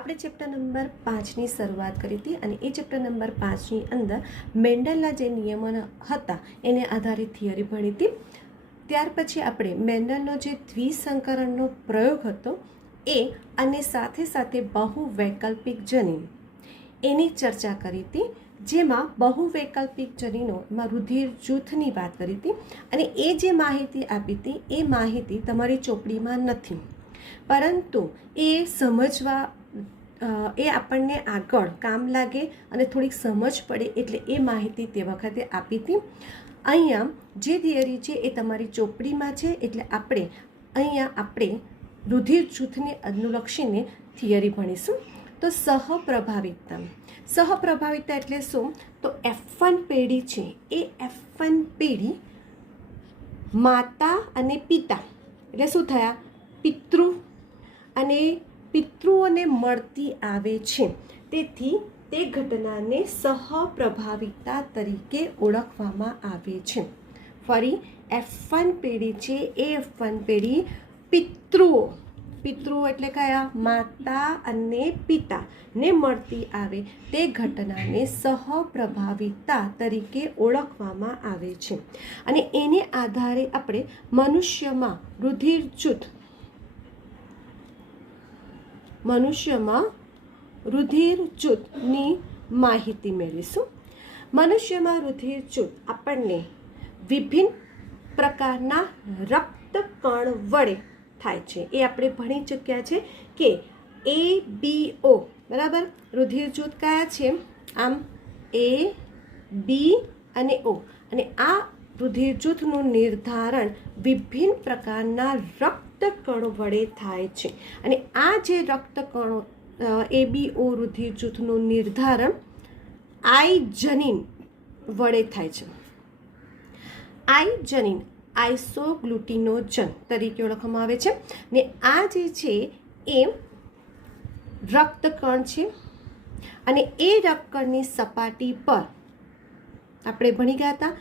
આપણે chapter number 5ની શરૂઆત કરી હતી અને એ ચેપ્ટર નંબર 5ની અંદર મેન્ડલના જે નિયમો હતા એને આધારિત થિયરી ભણી હતી. ત્યાર પછી આપણે મેન્ડલનો જે દ્વિસંકરણનો પ્રયોગ હતો એ અને સાથે સાથે બહુવૈકલ્પિક જનીન એની ચર્ચા કરી હતી, જેમાં બહુવૈકલ્પિક જનીનોમાં રુધિર જૂથની વાત કરી હતી અને એ જે માહિતી આપી હતી એ માહિતી તમારી ચોપડીમાં નથી, પરંતુ એ સમજવા એ આપણને આગળ કામ લાગે અને થોડીક સમજ પડે એટલે એ માહિતી તે વખતે આપી હતી. અહીંયા જે થિયરી છે એ તમારી ચોપડીમાં છે એટલે આપણે રુધિર જૂથને અનુલક્ષીને થિયરી ભણીશું. તો સહપ્રભાવિતા એટલે શું? તો F1 પેઢી છે એ F1 પેઢી માતા અને પિતા એટલે શું થયા? પિતૃ અને પિતૃઓને મળતી આવે છે, તેથી તે ઘટનાને સહપ્રભાવિતા તરીકે ઓળખવામાં આવે છે. ફરી F1 પેઢી છે એ F1 પેઢી પિતૃઓ એટલે કયા? માતા અને પિતાને મળતી આવે તે ઘટનાને સહપ્રભાવિતા તરીકે ઓળખવામાં આવે છે. અને એને આધારે આપણે મનુષ્યમાં રુધિર જૂથની માહિતી મેળવીશું. મનુષ્યમાં રુધિર જૂથ આપણને વિભિન્ન પ્રકારના રક્તકણ વડે થાય છે. એ આપણે ભણી ચૂક્યા છે કે ABO બરાબર. રુધિર જૂથ કયા છે? આમ A, B અને O. અને આ રુધિર જૂથનું નિર્ધારણ વિભિન્ન પ્રકારના રક્તકણો વડે થાય છે. અને આ જે રક્તકણો ABO રુધિર જૂથનું નિર્ધારણ આઈ જનીન વડે થાય છે. આઈ જનીન આઇસોગ્લુટિનોજન તરીકે ઓળખવામાં આવે છે. ને આ જે છે એ રક્તકણ છે અને એ રક્તકણની સપાટી પર આપણે ભણી ગયા હતા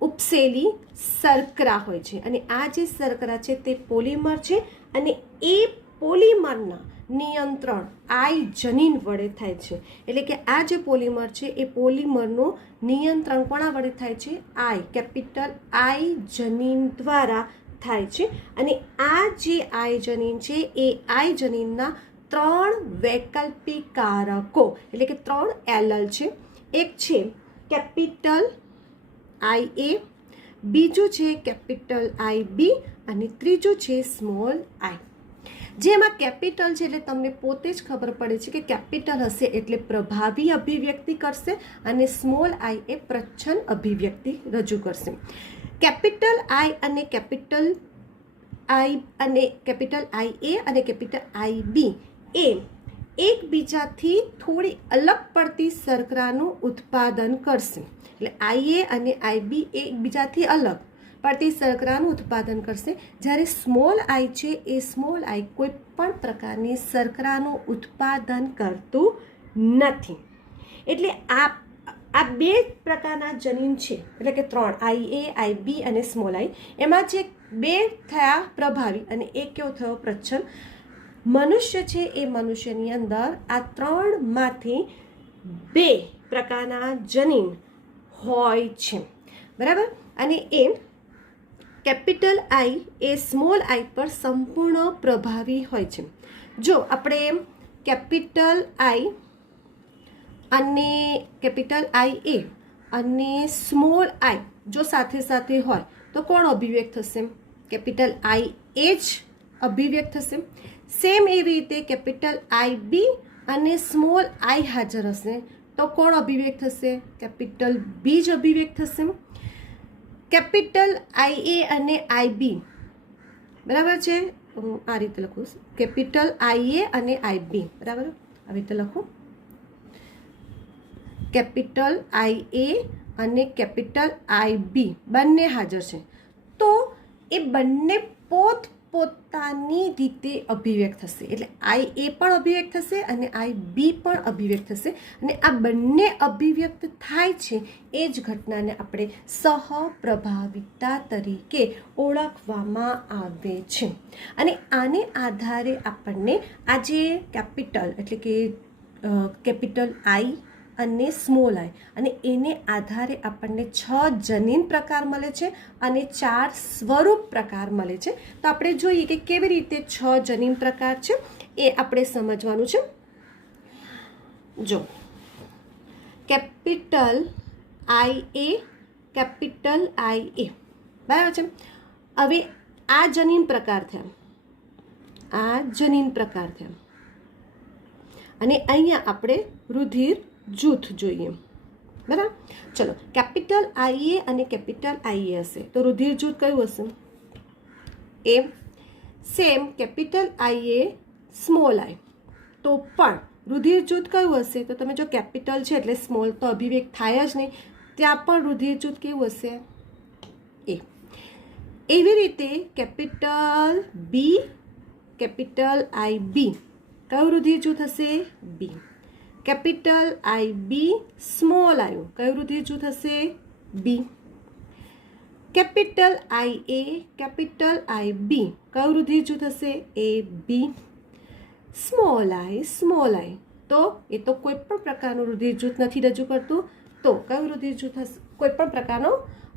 ઉપસેલી શર્કરા હોય છે. અને આ જે શર્કરા છે તે પોલિમર છે અને એ પોલિમરના નિયંત્રણ આઈ જનીન વડે થાય છે. એટલે કે આ જે પોલિમર છે એ પોલિમરનું નિયંત્રણ કોના વડે થાય છે? કેપિટલ આઈ જનીન દ્વારા થાય છે. અને આ જે આઈ જનીન છે એ આઈ જનીનના 3 વૈકલ્પિક કારકો એટલે કે 3 એલલ છે. એક છે કેપિટલ IA, બીજું છે કેપિટલ IB અને ત્રીજું છે સ્મોલ આઈ. જેમાં કેપિટલ છે એટલે તમને પોતે જ ખબર પડે છે કે કેપિટલ હશે એટલે પ્રભાવી અભિવ્યક્તિ કરશે અને સ્મોલ આઈ એ પ્રચ્છન્ન અભિવ્યક્તિ રજૂ કરશે. કેપિટલ આઈ અને કેપિટલ IA અને કેપિટલ IB એ એકબીજાથી થોડી અલગ પડતી શર્કરાનું ઉત્પાદન કરશે. એટલે IA અને IB એકબીજાથી અલગ પડતી શર્કરાનું ઉત્પાદન કરશે, જ્યારે સ્મોલ આઈ છે એ સ્મોલ આઈ કોઈ પણ પ્રકારની શર્કરાનું ઉત્પાદન કરતું નથી. એટલે આ 2 પ્રકારના જનીન છે, એટલે કે 3 IA, IB અને સ્મોલ આઈ. એમાં જે 2 થયા પ્રભાવી અને એક કેવો થયો? પ્રચ્છન્ન. મનુષ્ય છે એ મનુષ્યની અંદર આ 3માંથી 2 પ્રકારના જનીન હોય છે, બરાબર. અને એ કેપિટલ આઈ એ સ્મોલ આઈ પર સંપૂર્ણ પ્રભાવી હોય છે. જો આપણે કેપિટલ આઈ અને કેપિટલ IA અને સ્મોલ આઈ જો સાથે સાથે હોય તો કોણ અભિવ્યક્ત થશે? કેપિટલ આઈ એ જ અભિવ્યક્ત થશે. સેમ એવી રીતે કેપિટલ IB અને સ્મોલ આઈ હાજર હશે તો કોણ અભિવ્યક્ત થશે? કેપિટલ B જ અભિવ્યક્ત થશે. કેપિટલ IA અને IB બરાબર છે. હું આ રીતે લખું છું, કેપિટલ IA અને IB બરાબર આવી રીતે લખું. કેપિટલ IA અને કેપિટલ IB બંને હાજર છે તો એ બંને પોત પોતપોતાની રીતે અભિવ્યક્ત થશે. એટલે આઈ એ પણ અભિવ્યક્ત થશે અને આઈ બી પણ અભિવ્યક્ત થશે. અને આ બંને અભિવ્યક્ત થાય છે એ જ ઘટનાને આપણે સહપ્રભાવિકતા તરીકે ઓળખવામાં આવે છે. અને આને આધારે આપણને આ જે કેપિટલ એટલે કે કેપિટલ આઈ અને સ્મોલ આઈ અને એને આધારે આપણને 6 જનીન પ્રકાર મળે છે અને 4 સ્વરૂપ પ્રકાર મળે છે. તો આપણે જોઈએ કે કેવી રીતે 6 જનીન પ્રકાર છે એ આપણે સમજવાનું છે. જો કેપિટલ આઈ એ, કેપિટલ આઈ એ, બરાબર છે. હવે આ જનીન પ્રકાર થયા, આ જનીન પ્રકાર થયા અને અહીંયા આપણે રુધિર જૂથ જોઈએ. બરાબર, ચલો કેપિટલ આઈ એ અને કેપિટલ આઈ એ હશે તો રુધિર જૂથ કયું હશે? એ. સેમ કેપિટલ આઈ એ સ્મોલ આઈ તો પણ રુધિર જૂથ કયું હશે? તો તમે જો કેપિટલ છે એટલે સ્મોલ તો અભિવ્યક્ત થાય જ નહીં, ત્યાં પણ રુધિર જૂથ કેવું હશે? એ. એવી રીતે કેપિટલ બી, કેપિટલ આઈ બી કયું રુધિર જૂથ હશે? બી. કેપિટલ આઈ બી સ્મોલ આઈ કયું રુધિર જૂથ હશે? બી. કેપિટલ આઈ એ, કેપિટલ આઈ બી કયું રુધિર જૂથ હશે? એ બી. સ્મોલ આઈ તો એ તો કોઈ પણ પ્રકારનું રુધિર જૂથ નથી રજૂ કરતું, તો કયું રુધિર જૂથ હશે? કોઈ પણ પ્રકારનો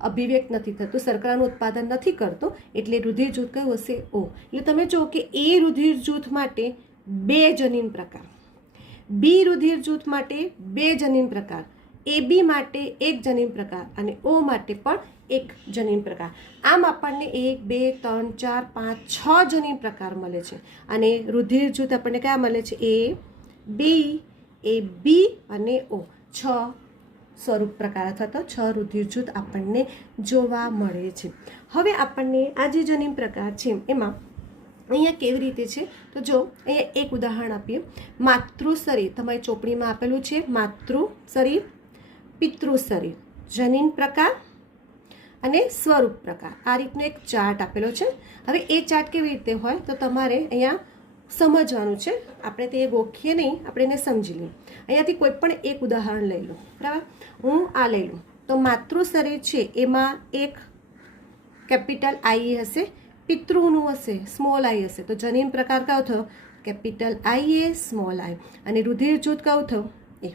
અભિવ્યક્ત નથી થતું, શર્કરાનું ઉત્પાદન નથી કરતો, એટલે રુધિર જૂથ કયું હશે? ઓ. એટલે તમે જુઓ કે એ રુધિર જૂથ માટે 2 જનીન પ્રકાર, બી રુધિર જૂથ માટે 2 જનીન પ્રકાર, એ બી માટે 1 જનીન પ્રકાર અને ઓ માટે પણ 1 જનીન પ્રકાર. આમ આપણને 1 2 3 4 5 6 જનીન પ્રકાર મળે છે. અને રુધિર જૂથ આપણને કયા મળે છે? એ બી અને ઓ. 6 સ્વરૂપ પ્રકાર અથવા તો 6 રુધિર જૂથ આપણને જોવા મળે છે. હવે આપણને આ જે જનીન પ્રકાર છે એમાં અહીંયા કેવી રીતે છે તો જો અહીંયા એક ઉદાહરણ આપીએ. માતૃ શરીર તમારી ચોપડીમાં આપેલું છે, માતૃ શરીર, પિતૃ શરીર, જનીન પ્રકાર અને સ્વરૂપ પ્રકાર, આ રીતનો એક ચાર્ટ આપેલો છે. હવે એ ચાર્ટ કેવી રીતે હોય તો તમારે અહીંયા સમજવાનું છે, આપણે તે ગોખીએ નહીં, આપણે એને સમજી લઈએ. અહીંયાથી કોઈ પણ એક ઉદાહરણ લઈ લો. બરાબર, હું આ લઈ લઉં તો માતૃ શરીર છે એમાં એક કેપિટલ આઈ હશે, પિતૃનું હશે સ્મોલ આઈ હશે, તો જનીન પ્રકાર કયો થયો? કેપિટલ આઈ એ સ્મોલ આઈ. અને રુધિર જૂથ કયું થયું? એ.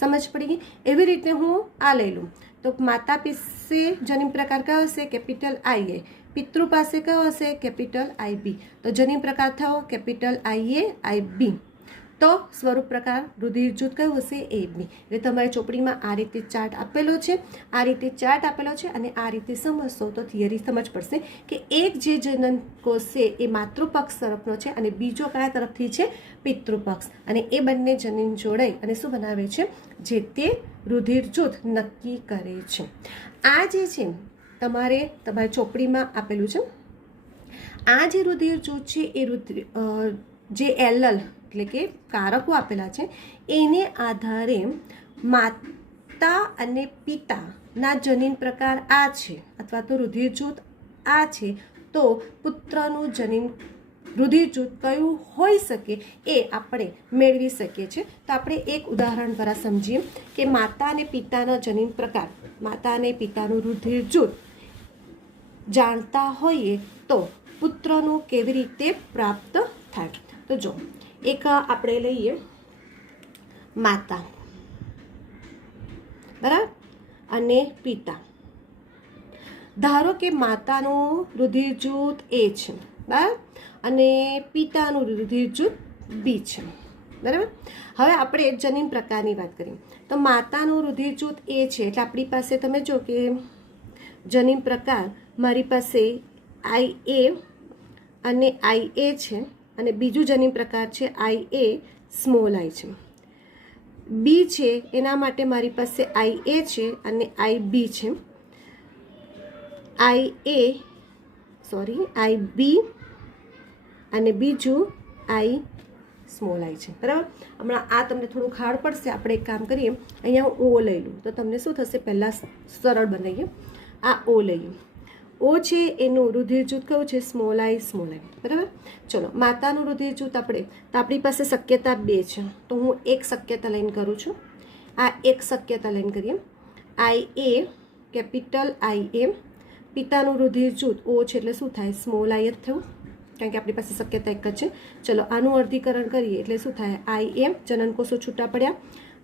સમજ પડી ગઈ? એવી રીતે હું આ લઈ લઉં તો માતા પાસે જનીન પ્રકાર કયો હશે? કેપિટલ આઈ એ. પિતૃ પાસે કયો હશે? કેપિટલ આઈ બી. તો જનીન પ્રકાર થયો કેપિટલ આઈ એ આઈ બી. તો સ્વરૂપ પ્રકાર રુધિર જૂથ કયું હશે? એ બી. એટલે તમારી ચોપડીમાં આ રીતે ચાર્ટ આપેલો છે, આ રીતે ચાર્ટ આપેલો છે અને આ રીતે સમજશો તો થિયરી સમજ પડશે કે એક જે જનન કોષ છે એ માતૃપક્ષ તરફનો છે અને બીજો કયા તરફથી છે? પિતૃપક્ષ. અને એ બંને જનીન જોડાઈ અને શું બનાવે છે? જે તે રુધિર જૂથ નક્કી કરે છે. આ જે છે તમારે તમારી ચોપડીમાં આપેલું છે. આ જે રુધિર જૂથ છે એ જે એલએલ એટલે કે કારકો આપેલા છે એને આધારે માતા અને પિતાના જનીન પ્રકાર આ છે અથવા તો રુધિર જૂથ આ છે, તો પુત્રનું જનીન રુધિર જૂથ કયું હોઈ શકે એ આપણે મેળવી શકીએ છીએ. તો આપણે એક ઉદાહરણ દ્વારા સમજીએ કે માતા અને પિતાના જનીન પ્રકાર, માતા અને પિતાનું રુધિર જૂથ જાણતા હોઈએ તો પુત્રનું કેવી રીતે પ્રાપ્ત થાય. તો જો એક આપણે લઈએ માતા, બરાબર, અને પિતા. ધારો કે માતાનું રુધિર જૂથ એ છે, બરાબર, અને પિતાનું રુધિર જૂથ બી છે, બરાબર. હવે આપણે જનીન પ્રકારની વાત કરીએ તો માતાનું રુધિર જૂથ એ છે એટલે આપણી પાસે તમે જો કે જનીન પ્રકાર મારી પાસે આઈ એ અને આઈ એ છે અને બીજું જનીન પ્રકાર છે આઈ એ સ્મોલ આઈ છે. બી છે એના માટે મારી પાસે આઈ એ છે અને આઈ બી છે. આઈ બી અને બીજું આઈ સ્મોલ આઈ છે, બરાબર. હમણાં આ તમને થોડું ખાડ પડશે, આપણે એક કામ કરીએ, અહીંયા હું ઓ લઈ લઉં તો તમને શું થશે, પહેલાં સરળ બનાવીએ. આ ઓ લઈએ, ઓ છે એનું રુધિર જૂથ કયું છે? સ્મોલ આઈ સ્મોલ આઈ. બરાબર. ચલો માતાનું રુધિર જૂથ આપણી પાસે શક્યતા 2 છે, તો હું એક શક્યતા લઈને કરું છું. આ એક શક્યતા લઈને કરીએ. આઈ એ, કેપિટલ આઈ એ. પિતાનું રુધિર જૂથ ઓ છે એટલે શું થાય? સ્મોલ આઈ જ થયું, કારણ કે આપણી પાસે શક્યતા એક જ છે. ચલો આનું અર્ધીકરણ કરીએ એટલે શું થાય? આઈ એ જનનકોષો છૂટા પડ્યા,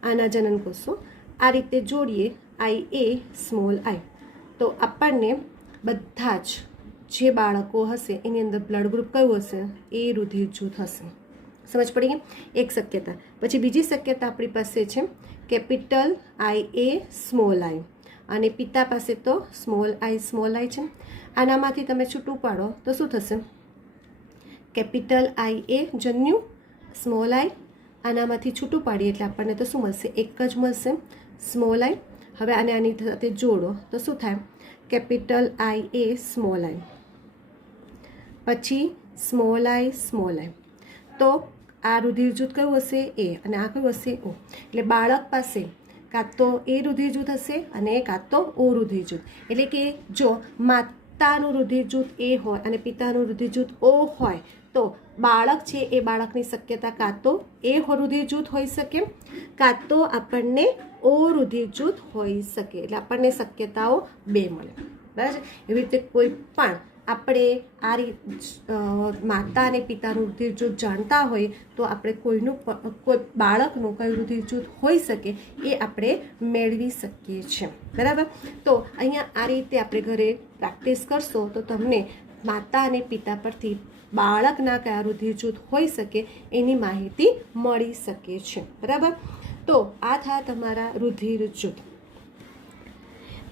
આના જનનકોષો આ રીતે જોડીએ, આઈ એ સ્મોલ આઈ, તો આપણને બધા જ જે બાળકો હશે એની અંદર બ્લડ ગ્રુપ કયું હશે? એ રુધિર જૂથ હશે. સમજ પડી ગઈ? એક શક્યતા. પછી બીજી શક્યતા આપણી પાસે છે કેપિટલ આઈ એ સ્મોલ આઈ, અને પિતા પાસે તો સ્મોલ આઈ છે. આનામાંથી તમે છૂટું પાડો તો શું થશે? કેપિટલ આઈ એ જન્યુ, સ્મોલ આઈ, આનામાંથી છૂટું પાડીએ એટલે આપણને તો શું મળશે? એક જ મળશે, સ્મોલ આઈ. હવે આને આની સાથે જોડો તો શું થાય? કેપિટલ આઈ એ સ્મોલ આઈ, પછી સ્મોલ આઈ. તો આ રુધિર જૂથ કયું હશે? એ, અને આ કયું હશે? ઓ. એટલે બાળક પાસે કાં તો એ રુધિર જૂથ હશે અને કાં તો ઓ રુધિર જૂથ. એટલે કે જો માતાનું રુધિર જૂથ એ હોય અને પિતાનું રુધિર જૂથ ઓ હોય તો બાળક છે એ બાળકની શક્યતા કાં તો એ રુધિર જૂથ હોઈ શકે, કાં તો આપણને ઓ રુધિર જૂથ હોઈ શકે. એટલે આપણને શક્યતાઓ 2 મળે. બરાબર. એવી રીતે કોઈ પણ આપણે આ માતા અને પિતાનું રુધિર જૂથ જાણતા હોય તો આપણે કોઈ બાળકનું કયું રુધિર જૂથ હોઈ શકે એ આપણે મેળવી શકીએ છીએ. બરાબર. તો અહીંયા આ રીતે આપણે ઘરે પ્રેક્ટિસ કરશો તો તમને માતા અને પિતા પરથી બાળકના કયા રુધિર જૂથ હોઈ શકે એની માહિતી મળી શકે છે. બરાબર. તો આ થયા તમારા રુધિર જૂથ.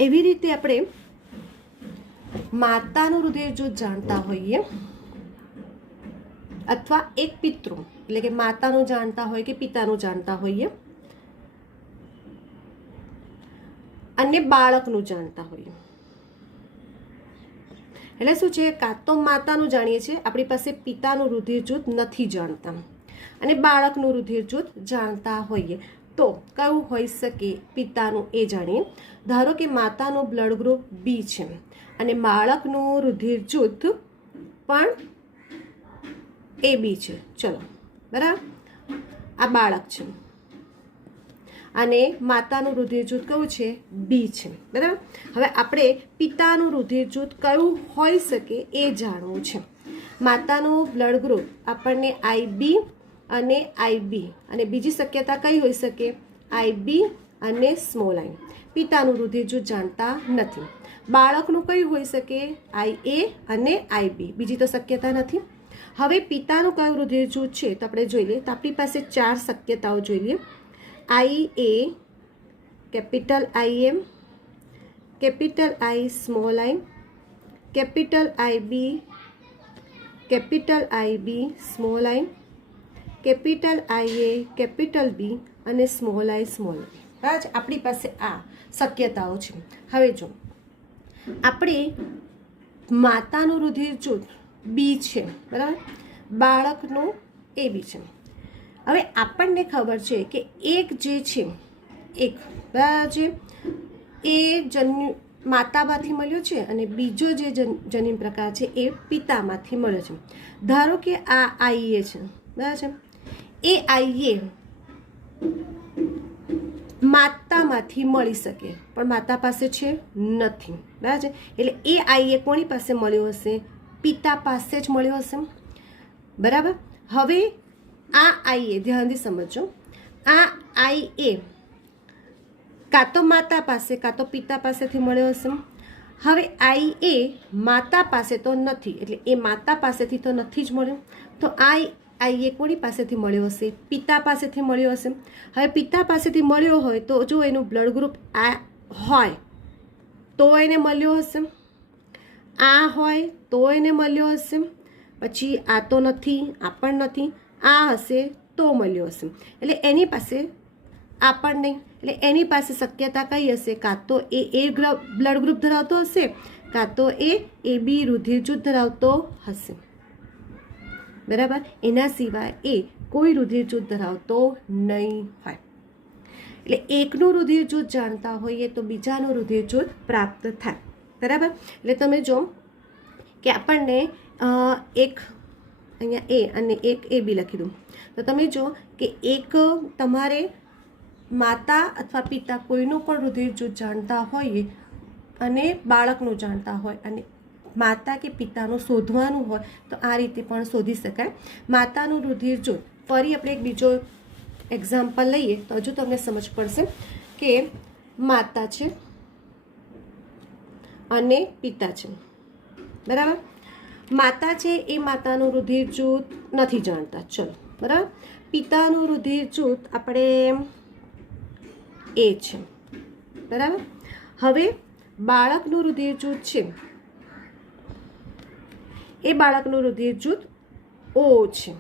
એવી રીતે આપણે માતાનું રુધિર જૂથ જાણતા હોઈએ અથવા એક પિતૃ એટલે કે માતાનું જાણતા હોય કે પિતાનું જાણતા હોઈએ અને બાળકનું જાણતા હોઈએ. એટલે શું છે? કાં તો માતાનું જાણીએ છીએ, આપણી પાસે પિતાનું રુધિર જૂથ નથી જાણતા, અને બાળકનું રુધિર જૂથ જાણતા હોઈએ તો કયું હોઈ શકે? પિતાનું એ જાણીએ. ધારો કે માતાનું બ્લડ ગ્રુપ બી છે અને બાળકનું રુધિર જૂથ પણ એ બી છે. ચલો બરાબર. આ બાળક છે અને માતાનું રુધિર જૂથ કયું છે? બી છે. બરાબર. હવે આપણે પિતાનું રુધિર જૂથ કયું હોઈ શકે એ જાણવું છે. માતાનું બ્લડ ગ્રુપ આપણને આઈ બી અને આઈ બી, અને બીજી શક્યતા કઈ હોઈ શકે? આઈ બી અને સ્મોલ આઈ. પિતાનું રુધિર જૂથ જાણતા નથી. બાળકનું કયું હોઈ શકે? આઈ એ અને આઈ બી, બીજી તો શક્યતા નથી. હવે પિતાનું કયું રુધિર જૂથ છે તો આપણે જોઈ લઈએ. તો આપણી પાસે 4 શક્યતાઓ જોઈ લઈએ. આઈ એ, કેપિટલ આઈ એમ, કેપિટલ આઈ સ્મોલ આઈ, કેપિટલ આઈ બી, કેપિટલ આઈ બી સ્મોલ આઈ, કેપિટલ આઈ એ, કેપિટલ બી અને સ્મોલ આઈ સ્મોલ આઈ. બરાબર. આપણી પાસે આ શક્યતાઓ છે. હવે જો આપણે માતાનું રુધિર જૂથ બી છે, બરાબર, બાળકનું એ બી છે. હવે આપણને ખબર છે કે એક જે છે એક બરાબર છે એ માતામાંથી મળ્યો છે અને બીજો જે જનીન પ્રકાર છે એ પિતામાંથી મળ્યો છે. ધારો કે આ આઈએ છે, બરાબર છે. એ આઈએ માતામાંથી મળી શકે પણ માતા પાસે છે નથી, બરાબર છે. એટલે એ આઈએ કોની પાસે મળ્યો હશે? પિતા પાસે જ મળ્યો હશે. બરાબર. હવે આ આઈએ ધ્યાનથી સમજો. આ આઈએ કાં તો માતા પાસે કાં તો પિતા પાસેથી મળ્યો હશે. હવે આઈ એ માતા પાસે તો નથી એટલે એ માતા પાસેથી તો નથી જ મળ્યો. તો આઈએ કોની પાસેથી મળ્યો હશે? પિતા પાસેથી મળ્યો હશે. હવે પિતા પાસેથી મળ્યો હોય તો જો એનું બ્લડ ગ્રુપ આ હોય તો એને મળ્યો હશે, આ હોય તો એને મળ્યો હશે, પછી આ તો નથી, આ પણ નથી, આ હશે તો મળ્યો હશે. એટલે એની પાસે આ પણ નહીં. એટલે એની પાસે શક્યતા કઈ હશે? કાં તો એ બ્લડ ગ્રુપ ધરાવતો હશે કાં તો એ બી રુધિર જૂથ ધરાવતો હશે. બરાબર. એના સિવાય એ કોઈ રુધિર જૂથ ધરાવતો નહીં હોય. એટલે એકનું રુધિર જૂથ જાણતા હોઈએ તો બીજાનું રુધિર જૂથ પ્રાપ્ત થાય. બરાબર. એટલે તમે જો કે આપણને એક અહીંયા એ અને એક એ બી લખી દઉં તો તમે જો કે એક તમારે માતા અથવા પિતા કોઈનું પણ રુધિર જૂથ જાણતા હોઈએ અને બાળકનું જાણતા હોય અને માતા કે પિતાનું શોધવાનું હોય તો આ રીતે પણ શોધી શકાય. માતાનું રુધિર જૂથ, ફરી આપણે એક બીજો એક્ઝામ્પલ લઈએ તો હજુ તમને સમજ પડશે કે માતા છે અને પિતા છે, બરાબર. માતા છે એ માતાનું રુધિર જૂથ નથી જાણતા, ચલો બરાબર. પિતાનું રુધિર જૂથ આપણે એ છે, બરાબર. હવે બાળકનું રુધિર જૂથ છે એ બાળકનું રુધિર જૂથ ઓ છે.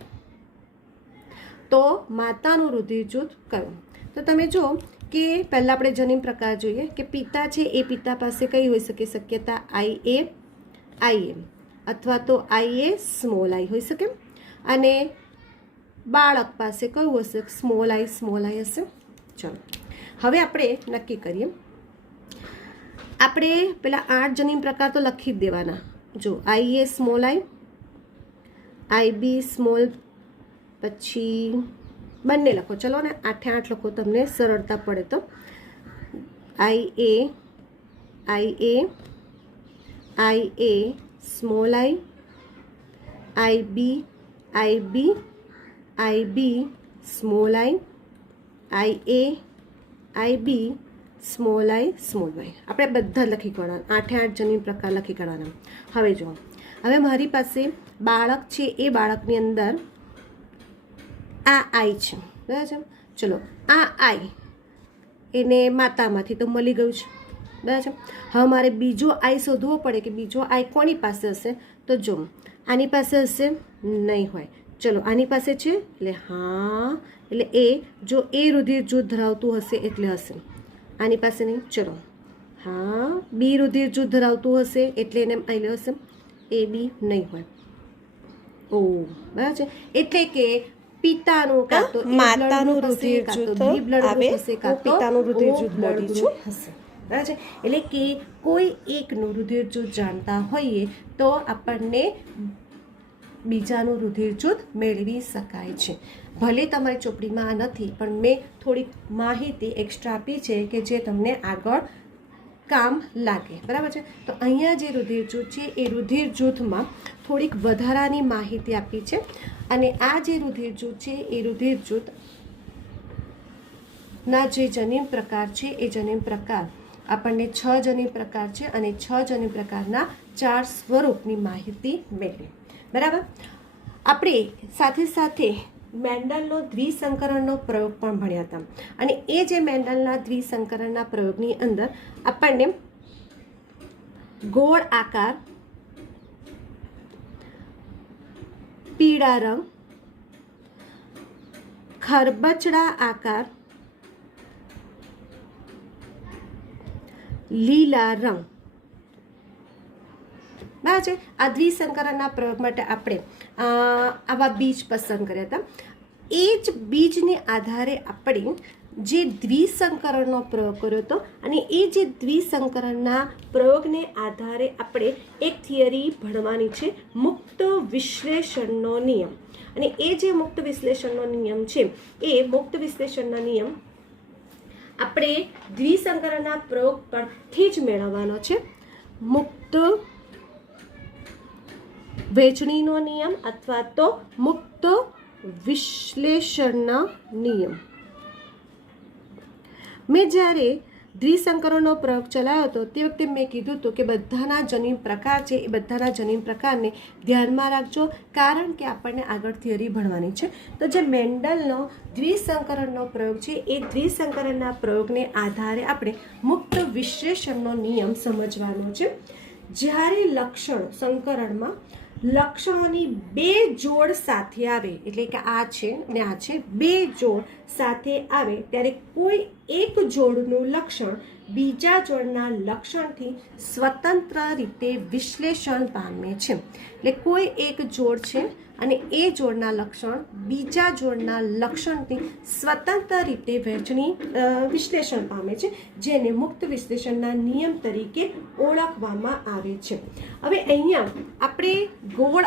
તો માતાનું રુધિર જૂથ કયું? તો તમે જો કે પહેલાં આપણે જનીન પ્રકાર જોઈએ કે પિતા છે એ પિતા પાસે કઈ હોઈ શકે શક્યતા? આઈ એ અથવા તો IA સ્મોલ આઈ હોઈ શકે અને બાળક પાસે કયું હશે? સ્મોલ આઈ હશે. ચલો હવે આપણે નક્કી કરીએ. આપણે પેલા 8 જનીન પ્રકાર તો લખી જ દેવાના. જો IA સ્મોલ આઈ, IB સ્મોલ, પછી બંને લખો, ચલો ને 8 લખો તમને સરળતા પડે તો. IA સ્મોલ આઈ, IB સ્મોલ આઈ, IB સ્મોલ આઈ. આપણે બધા લખી કાઢવાના, 8 જનીન પ્રકાર લખી કાઢવાના. હવે જો, હવે મારી પાસે બાળક છે એ બાળકની અંદર આ આઈ છે, બરાબર છે. ચલો આ આઈ એને માતામાંથી તો મળી ગયું છે, બરાબર છે. હવે મારે બીજો આઈ શોધવો પડે કે બીજો આઈ કોની પાસે હશે? તો જો આની પાસે હશે? નહીં હોય. ચલો આની પાસે છે એટલે હા, એટલે એ જો એ રુધિર જૂથ ધરાવતું હશે એટલે હશે. આની પાસે નહીં, ચલો હા બી રુધિર જૂથ ધરાવતું હશે એટલે એને અહીં હશે. એ બી નહીં હોય. ઓ બરાબર છે. એટલે કે પિતાનું કાં તો માતાનું રુધિર જૂથ આવે, પિતાનું રુધિર જૂથ બોડી હશે, બરાબર છે. એટલે કે કોઈ એકનું રુધિર જૂથ જાણતા હોઈએ તો આપણને બીજાનું રુધિર જૂથ મેળવી શકાય છે. ભલે તમારી ચોપડીમાં નથી પણ મેં થોડીક માહિતી એક્સ્ટ્રા આપી છે કે જે તમને આગળ કામ લાગે, બરાબર છે. તો અહીંયા જે રુધિર જૂથ છે એ રુધિર જૂથમાં થોડીક વધારાની માહિતી આપી છે અને આ જે રુધિર જૂથ છે એ રુધિર જૂથના જે જનીન પ્રકાર છે એ જનીન પ્રકાર આપણને 6 જનીન પ્રકાર છે અને 6 જનીન પ્રકારના 4 સ્વરૂપની માહિતી મેળવી, બરાબર. આપણે સાથે સાથે મેન્ડલનો દ્વિસંકરણનો પ્રયોગ પણ ભણ્યા હતા અને એ જે મેન્ડલના દ્વિસંકરણના પ્રયોગની અંદર આપણને ગોળ આકાર, પીળા રંગ, ખરબચડા આકાર, લીલા રંગ, બરાબર છે. આ દ્વિસંકરણના પ્રયોગ માટે આપણે આવા બીજ પસંદ કર્યા હતા. એ જ બીજને આધારે આપણે જે દ્વિસંકરણનો પ્રયોગ કર્યો હતો અને એ જે દ્વિસંકરણના પ્રયોગને આધારે આપણે એક થિયરી ભણવાની છે, મુક્ત વિશ્લેષણનો નિયમ. અને એ જે મુક્ત વિશ્લેષણનો નિયમ છે એ મુક્ત વિશ્લેષણનો નિયમ આપણે દ્વિસંકરણના પ્રયોગ પરથી જ મેળવવાનો છે. મુક્ત વહેંચણીનો નિયમ અથવા તો મુક્ત વિશ્લેષણનો નિયમ. મેં જ્યારે દ્વિસંકરણનો પ્રયોગ ચલાવ્યો હતો તે વખતે મેં કીધું હતું કે બધાના જનીન પ્રકાર છે એ બધાના જનીન પ્રકારને ધ્યાનમાં રાખજો કારણ કે આપણને આગળ થિયરી ભણવાની છે. તો જે મેન્ડલનો દ્વિસંકરણનો પ્રયોગ છે એ દ્વિસંકરણના પ્રયોગને આધારે આપણે મુક્ત વિશ્લેષણનો નિયમ સમજવાનો છે. જ્યારે લક્ષણ સંકરણમાં લક્ષણોની 2 જોડ સાથે આવે, એટલે કે આ છે અને આ છે, 2 જોડ સાથે આવે ત્યારે કોઈ એક જોડનું લક્ષણ બીજા જોડના લક્ષણથી સ્વતંત્ર રીતે વિશ્લેષણ પામે છે. એટલે કોઈ એક જોડ છે અને એ જોડના લક્ષણ બીજા જોડના લક્ષણથી સ્વતંત્ર રીતે વિશ્લેષણ પામે છે, જેને મુક્ત વિશ્લેષણના નિયમ તરીકે ઓળખવામાં આવે છે. હવે અહીંયા આપણે ગોળ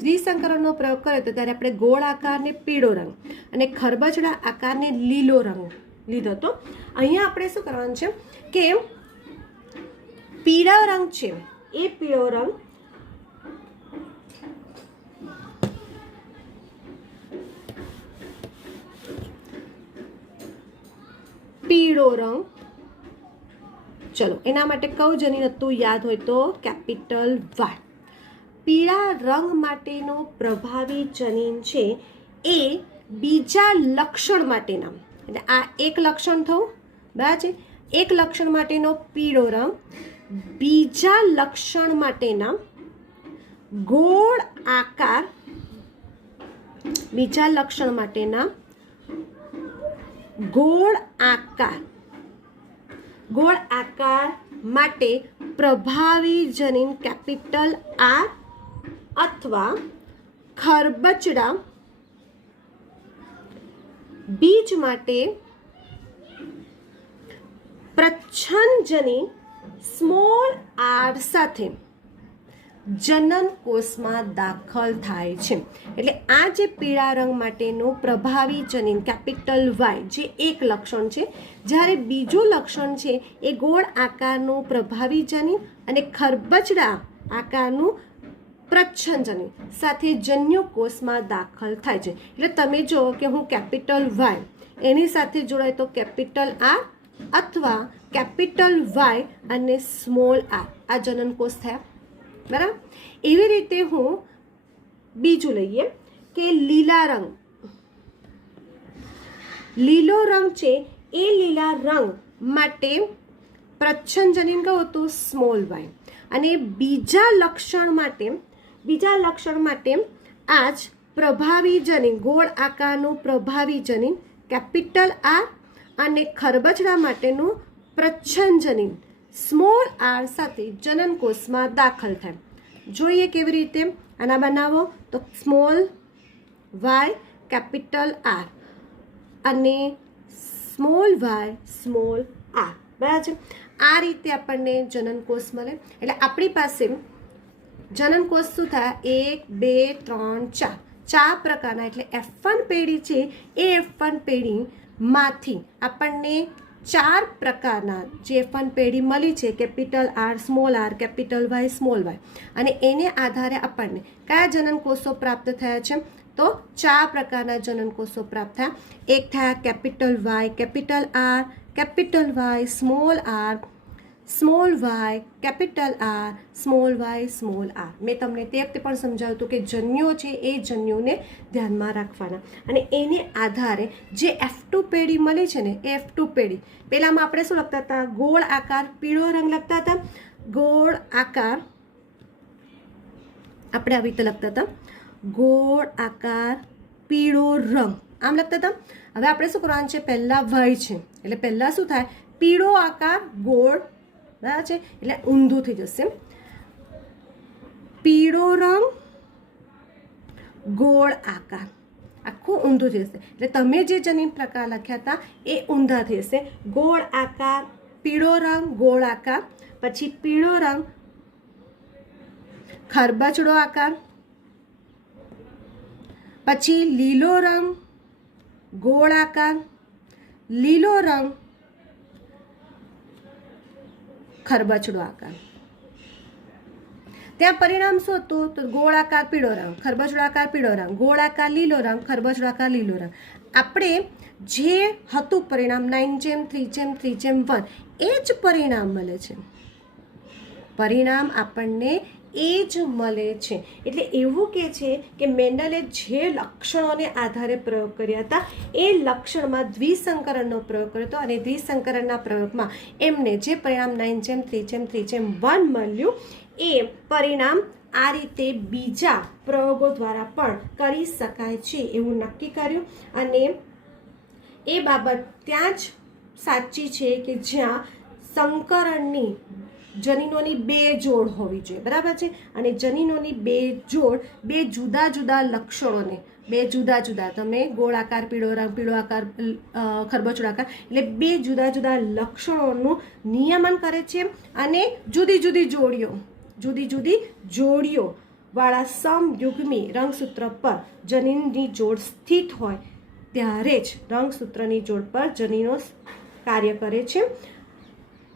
દ્વિસંકરણનો પ્રયોગ કર્યો હતો ત્યારે આપણે ગોળ આકારને પીળો રંગ અને ખરબચડા આકારને લીલો રંગ લીધો હતો. અહીંયા આપણે શું કરવાનું છે કે પીળો રંગ છે એ પીળો રંગ ચલો એના માટે કયું જનીન હતું યાદ હોય તો કેપિટલ વાય. પીળા રંગ માટેનો પ્રભાવી જનીન છે એ બીજા લક્ષણ માટેના, એટલે આ એક લક્ષણ થયું બરાબર છે, એક લક્ષણ માટેનો પીળો રંગ બીજા લક્ષણ માટેના ગોળ આકાર, બીજા લક્ષણ માટેના ગોળ આકાર માટે પ્રભાવી જનીન કેપિટલ આર અથવા ખરબચડા બીજ માટે પ્રચ્છન્ન જનીન સ્મોલ આર સાથે જનન કોષમાં દાખલ થાય છે. એટલે આ જે પીળા રંગ માટેનું પ્રભાવી જનીન કેપિટલ વાય જે એક લક્ષણ છે, જ્યારે બીજું લક્ષણ છે એ ગોળ આકારનું પ્રભાવી જનીન અને ખરબચડા આકારનું પ્રચ્છન્ન જનીન સાથે જન્યુ કોષમાં દાખલ થાય છે. એટલે તમે જો કે હું કેપિટલ વાય એની સાથે જોડાય તો કેપિટલ આર અથવા કેપિટલ વાય અને સ્મોલ આર આ જનન કોષ થયા બરાબર. એવી રીતે હું બીજું લઈએ કે લીલો રંગ છે એ લીલા રંગ માટે પ્રચ્છન્ન જનીન કયું હતું સ્મોલ વાય અને બીજા લક્ષણ માટે આ જ પ્રભાવી જનીન ગોળ આકારનું પ્રભાવી જનીન કેપિટલ આર અને ખરબચડા માટેનું પ્રચ્છન્ન જનીન સ્મોલ આર સાથે જનન કોષમાં દાખલ થાય. જોઈએ કેવી રીતે આના બનાવો તો સ્મોલ વાય કેપિટલ આર અને સ્મોલ વાય સ્મોલ આર બરાબર છે. આ રીતે આપણને જનન કોષ મળે. એટલે આપણી પાસે જનન કોષ શું થાય 1 2 3 4 પ્રકારના, એટલે F1 પેઢી છે એ F1 પેઢીમાંથી આપણને 4 પ્રકારના જે F1 પેઢી મળી છે capital R small R capital Y small Y, અને એને આધારે આપણને કયા જનન કોષો પ્રાપ્ત થયા છે તો 4 પ્રકારના જનન કોષો પ્રાપ્ત થયા. એક થયા capital Y capital R capital Y small R small Y capital R small Y small R. મેં તમને તે વખતે પણ સમજાવ્યું હતું કે જન્યુઓ છે એ જન્યુને ધ્યાનમાં રાખવાના, અને એને આધારે જે F2 પેઢી મળી છે ને એ F2 પેઢી પહેલામાં આપણે શું લખતા હતા ગોળ આકાર પીળો રંગ લખતા હતા. ગોળ આકાર આપણે આવી રીતે લખતા હતા ગોળ આકાર પીળો રંગ આમ લખતા હતા. હવે આપણે શું કરવાનું છે પહેલા વાય છે એટલે પહેલા શું થાય પીળો આકાર ગોળ બરાબર છે, એટલે ઊંધું થઈ જશે પીળો રંગ ગોળ આકાર આખું ઊંધું થઈ જશે. એટલે તમે જે જનીન પ્રકાર લખ્યા હતા એ ઊંધા થઈ જશે. ગોળ આકાર પીળો રંગ ગોળ આકાર, પછી પીળો રંગ ખરબચડો આકાર, પછી લીલો રંગ ગોળ આકાર, લીલો રંગ ખરબચડો આકાર. ત્યાં પરિણામ શું હતું તો ગોળાકાર પીળો રંગ ખરબચડાકાર પીળો રંગ ગોળાકાર લીલો રંગ ખરબચડાકાર લીલો રંગ. આપણે જે હતું પરિણામ 9:3:3:1 એ જ પરિણામ મળે છે, પરિણામ આપણને એ જ મળે છે. એટલે એવું કે છે કે મેન્ડલે જે લક્ષણોને આધારે પ્રયોગ કર્યા હતા એ લક્ષણમાં દ્વિસંકરણનો પ્રયોગ કર્યો હતો, અને દ્વિસંકરણના પ્રયોગમાં એમને જે પરિણામ 9:3:3:1 મળ્યું એ પરિણામ આ રીતે બીજા પ્રયોગો દ્વારા પણ કરી શકાય છે એવું નક્કી કર્યું. અને એ બાબત ત્યાં જ સાચી છે કે જ્યાં સંકરણની જનીનોની બે જોડ હોવી જોઈએ, બરાબર છે. અને જનીનોની બે જોડ બે જુદા જુદા લક્ષણોને, બે જુદા જુદા, તમે ગોળાકાર, પીળો રંગ, પીળો આકાર, ખરબચડાકાર, એટલે બે જુદા જુદા લક્ષણોનું નિયમન કરે છે. અને જુદી જુદી જોડીઓ વાળા સમયુગ્મી રંગસૂત્ર પર જનીનની જોડ સ્થિત હોય ત્યારે જ રંગસૂત્રની જોડ પર જનીનો કાર્ય કરે છે.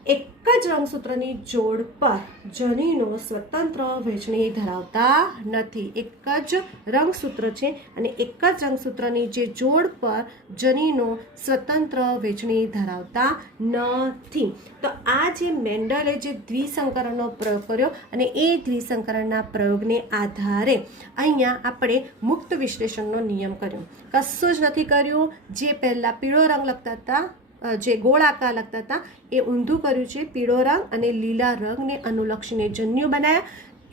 એક જ રંગસૂત્રની જોડ પર જનીનો સ્વતંત્ર વહેંચણી ધરાવતા નથી. એક જ રંગસૂત્ર છે અને એક જ રંગસૂત્રની જે જોડ પર જનીનો સ્વતંત્ર વહેંચણી ધરાવતા નથી. તો આ જે મેન્ડલે જે દ્વિસંકરણનો પ્રયોગ કર્યો અને એ દ્વિસંકરણના પ્રયોગને આધારે અહીંયા આપણે મુક્ત વિશ્લેષણનો નિયમ કર્યો. કશું જ નથી કર્યું. જે પહેલાં પીળો રંગ લખતા હતા, જે ગોળાકાર લખતા હતા, એ ઊંધું કર્યું છે. પીળો રંગ અને લીલા રંગને અનુલક્ષીને જન્યુ બનાવ્યા,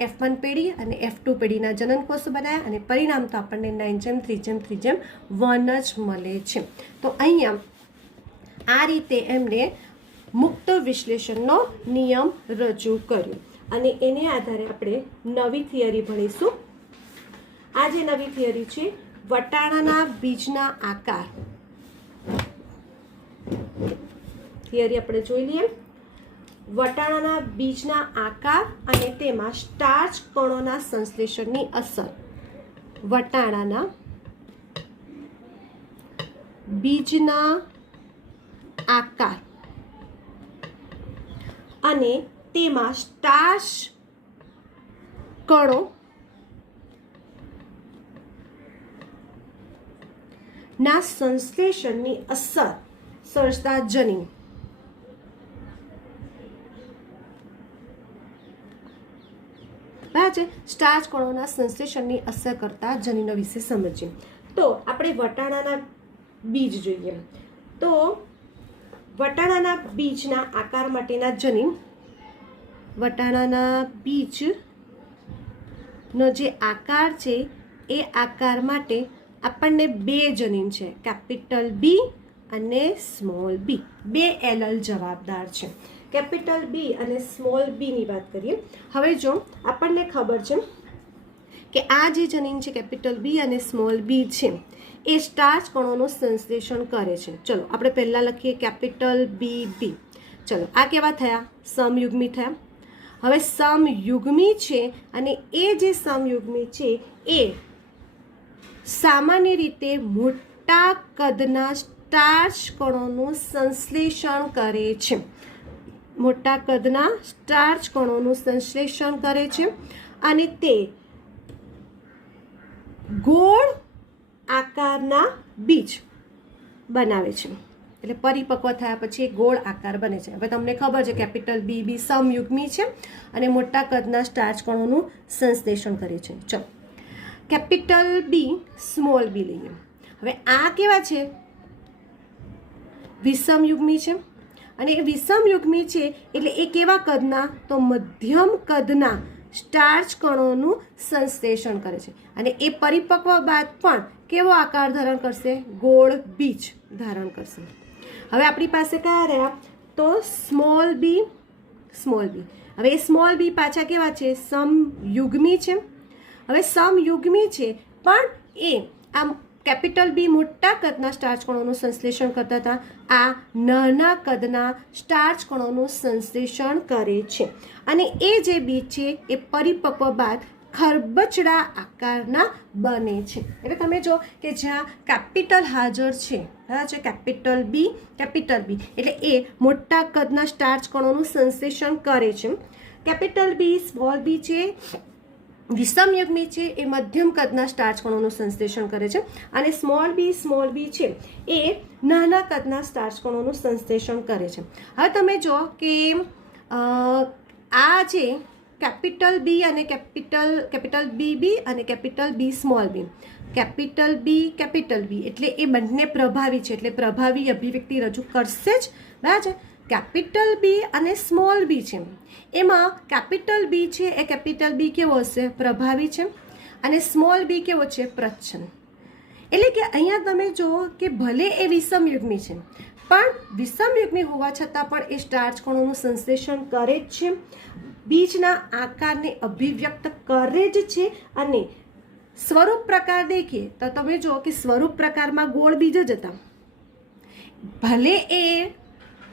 F1 પેઢી અને F2 પેઢીના જનનકોષો બનાવ્યા અને પરિણામ તો આપણને 9:3:3:1 જ મળે છે. તો અહીંયા આ રીતે એમણે મુક્ત વિશ્લેષણનો નિયમ રજૂ કર્યો અને એને આધારે આપણે નવી થિયરી ભણીશું. આ જે નવી થિયરી છે, વટાણાના બીજના આકાર થિયરી આપણે જોઈ લઈએ. વટાણાના બીજના આકાર અને તેમાં સ્ટાર્ચ કણોના સંશ્લેષણની અસર. વટાણાના બીજના આકાર અને તેમાં સ્ટાર્ચ કણો ના સંશ્લેષણની અસર સર્જતા જનીન. બરાબર છે. સ્ટાર્ચ કણોના સંશ્લેષણની અસર કરતા જનીનો વિશે સમજીએ. તો આપણે વટાણાના બીજ જોઈએ. તો વટાણાના બીજના આકાર માટેના જનીન, વટાણાના બીજનો જે આકાર છે એ આકાર માટે આપણને બે જનીન છે, કેપિટલ બી અને સ્મોલ બી. બે એલલ જવાબદાર છે. કેપિટલ બી અને સ્મોલ બીની વાત કરીએ. હવે જો આપણને ખબર છે કે આ જે જનીન છે કેપિટલ બી અને સ્મોલ બી છે એ સ્ટાર્ચ કણોનું સંશ્લેષણ કરે છે. ચલો આપણે પહેલાં લખીએ કેપિટલ બી બી. ચલો આ કેવા થયા? સમયુગ્મી થયા. હવે સમયુગ્મી છે અને એ જે સમયુગ્મી છે એ સામાન્ય રીતે મોટા કદના સ્ટાર્ચ કણોનું સંશ્લેષણ કરે છે. મોટા કદના સ્ટાર્ચ કણોનું સંશ્લેષણ કરે છે અને તે ગોળ આકારના બીજ બનાવે છે. એટલે પરિપક્વ થયા પછી ગોળ આકાર બને છે. હવે તમને ખબર છે કેપિટલ બી બી સમયુગ્મી છે અને મોટા કદના સ્ટાર્ચ કણોનું સંશ્લેષણ કરે છે. ચલો કેપિટલ બી સ્મોલ બી લઈએ. હવે આ કેવા છે? વિષમયુગ્મી છે અને એ વિષમયુગ્મી છે એટલે એ કેવા કદના? તો મધ્યમ કદના સ્ટાર્ચ કણોનું સંશ્લેષણ કરે છે અને એ પરિપક્વ બાદ પણ કેવો આકાર ધારણ કરશે? ગોળ બીજ ધારણ કરશે. હવે આપણી પાસે કયા રહ્યા? તો સ્મોલ બી, સ્મોલ બી. હવે એ સ્મોલ બી પાછા કેવા છે? સમયુગ્મી છે. હવે સમયુગ્મી છે પણ એ આમ કેપિટલ બી મોટા કદના સ્ટાર્ચ કણોનું સંશ્લેષણ કરતા હતા, આ નાના કદના સ્ટાર્ચ કણોનું સંશ્લેષણ કરે છે અને એ જે બીજ છે એ પરિપક્વ બાદ ખરબચડા આકારના બને છે. એટલે તમે જો કે જ્યાં કેપિટલ હાજર છે, બરાબર છે, કેપિટલ બી એટલે એ મોટા કદના સ્ટાર્ચ કણોનું સંશ્લેષણ કરે છે. કેપિટલ બી સ્મોલ બી છે વિષમયુગ્મી છે એ મધ્યમ કદના સ્ટાર્ચ કણોનું સંશ્લેષણ કરે છે અને સ્મોલ બી છે એ નાના કદના સ્ટાર્ચ કણોનું સંશ્લેષણ કરે છે. હવે તમે જો કે આ જે કેપિટલ બી અને કેપિટલ બી અને capital B small B, capital B એટલે એ બંને પ્રભાવી છે એટલે પ્રભાવી અભિવ્યક્તિ રજૂ કરશે જ. બરાબર છે. કેપિટલ બી અને સ્મોલ બી છે એમાં કેપિટલ બી છે એ કેપિટલ બી કેવો હશે? પ્રભાવી છે અને સ્મોલ બી કેવો છે? પ્રચ્છન્ન. એટલે કે અહીંયા તમે જુઓ કે ભલે એ વિષમયુગ્મી છે, પણ વિષમયુગ્મી હોવા છતાં પણ એ સ્ટાર્ચ કણોનું સંશ્લેષણ કરે જ છે, બીજના આકારને અભિવ્યક્ત કરે જ છે. અને સ્વરૂપ પ્રકાર દેખીએ તો તમે જુઓ કે સ્વરૂપ પ્રકારમાં ગોળ બીજ જ હતા. ભલે એ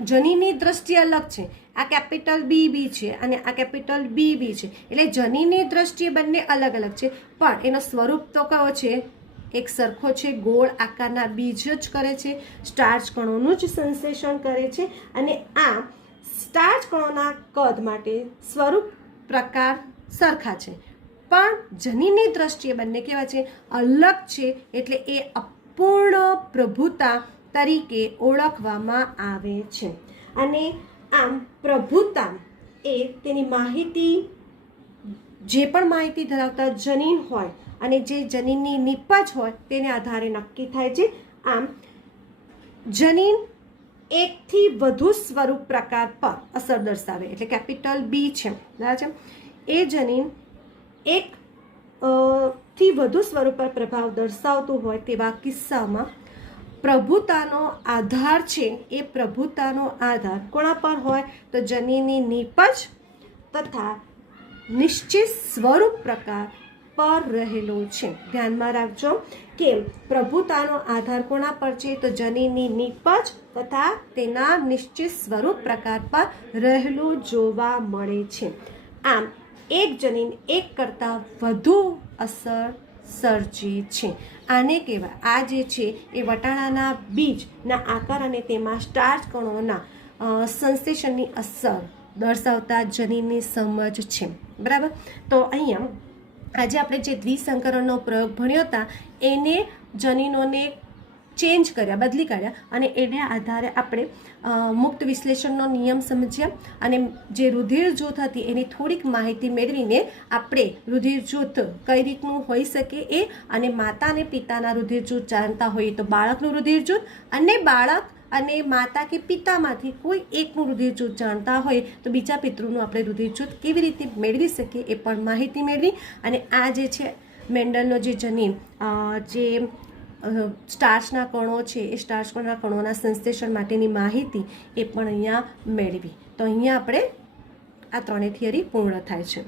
જનીનની દ્રષ્ટિએ અલગ છે, આ કેપિટલ બી છે અને આ કેપિટલ બી છે, એટલે જનીનની દ્રષ્ટિએ બંને અલગ અલગ છે, પણ એનો સ્વરૂપ તો કયો છે? એક સરખો છે. ગોળ આકારના બીજ જ કરે છે, સ્ટાર્ચ કણોનું જ સંશ્લેષણ કરે છે. અને આ સ્ટાર્ચ કણોના કદ માટે સ્વરૂપ પ્રકાર સરખા છે, પણ જનીનની દ્રષ્ટિએ બંને કેવા છે? અલગ છે. એટલે એ અપૂર્ણ પ્રભુતા તરીકે ઓળખવામાં આવે છે. અને આમ પ્રભુતા એ તેની માહિતી, જે પણ માહિતી ધરાવતા જનીન હોય અને જે જનીનની નીપજ હોય તેને આધારે નક્કી થાય છે. આમ જનીન એકથી વધુ સ્વરૂપ પ્રકાર પર અસર દર્શાવે, એટલે કેપિટલ બી છે, બરાબર છે, એ જનીન એક થી વધુ સ્વરૂપ પર પ્રભાવ દર્શાવતું હોય તેવા કિસ્સામાં પ્રભુતાનો આધાર છે, એ પ્રભુતાનો આધાર કોના પર હોય? તો જનીનની નીપજ તથા નિશ્ચિત સ્વરૂપ પ્રકાર પર રહેલો છે. ધ્યાનમાં રાખજો કે પ્રભુતાનો આધાર કોના પર છે? તો જનીનની નીપજ તથા તેના નિશ્ચિત સ્વરૂપ પ્રકાર પર રહેલું જોવા મળે છે. આમ એક જનીન એક કરતાં વધુ અસર સર્જે છે. આને કહેવાય, આ જે છે એ વટાણાના બીજના આકાર અને તેમાં સ્ટાર્ચ કણોના સંશ્લેષણની અસર દર્શાવતા જનીનની સમજ છે, બરાબર. તો અહીંયા આજે આપણે જે દ્વિસંકરણનો પ્રયોગ ભણ્યો હતા એને જનીનોને ચેન્જ કર્યા, બદલી કાઢ્યા, અને એને આધારે આપણે મુક્ત વિશ્લેષણનો નિયમ સમજ્યા અને જે રુધિર જૂથ હતી એની થોડીક માહિતી મેળવીને આપણે રુધિર જૂથ કઈ રીતનું હોઈ શકે એ, અને માતા અને પિતાના રુધિર જૂથ જાણતા હોઈએ તો બાળકનું રુધિર જૂથ, અને બાળક અને માતા કે પિતામાંથી કોઈ એકનું રુધિર જૂથ જાણતા હોય તો બીજા પિતૃનું આપણે રુધિર જૂથ કેવી રીતે મેળવી શકીએ એ પણ માહિતી મેળવી. અને આ જે છે મેન્ડલનો જે જનીન જે સ્ટાર્ચના કણો છે એ સ્ટાર્ચના કણોના સંશ્લેષણ માટેની માહિતી એ પણ અહીંયા મેળવી. તો અહીંયા આપણે આ ત્રણેય થિયરી પૂર્ણ થાય છે.